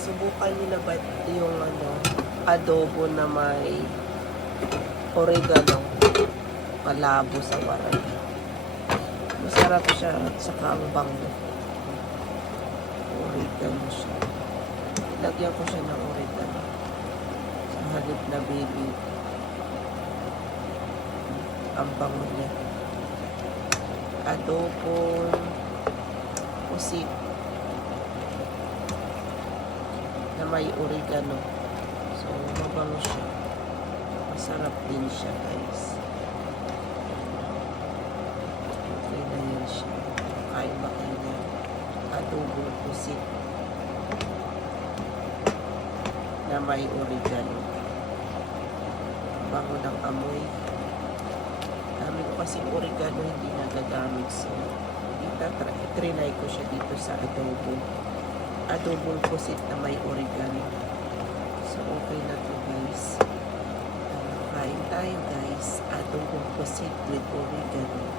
nasubukan niyo na ba yung adobo na may oregano, palabo sa waray? Masarap siya at saka ang bango. Oregano siya. Lagyan ko siya ng oregano sa halip na baby. Ang bango niya. Adobo pusit na may oregano. So, mabango siya. Masarap din siya, guys. Okay na yan siya. Kain ba kayo niya? Adobo pusit na may oregano. Bango ng amoy. Dami ko kasi oregano hindi nagagamit. So, trinay ko siya dito sa adobo. Adobong pusit na may oregano. So, okay na to, guys. Kain tayo, guys. Adobong pusit with oregano.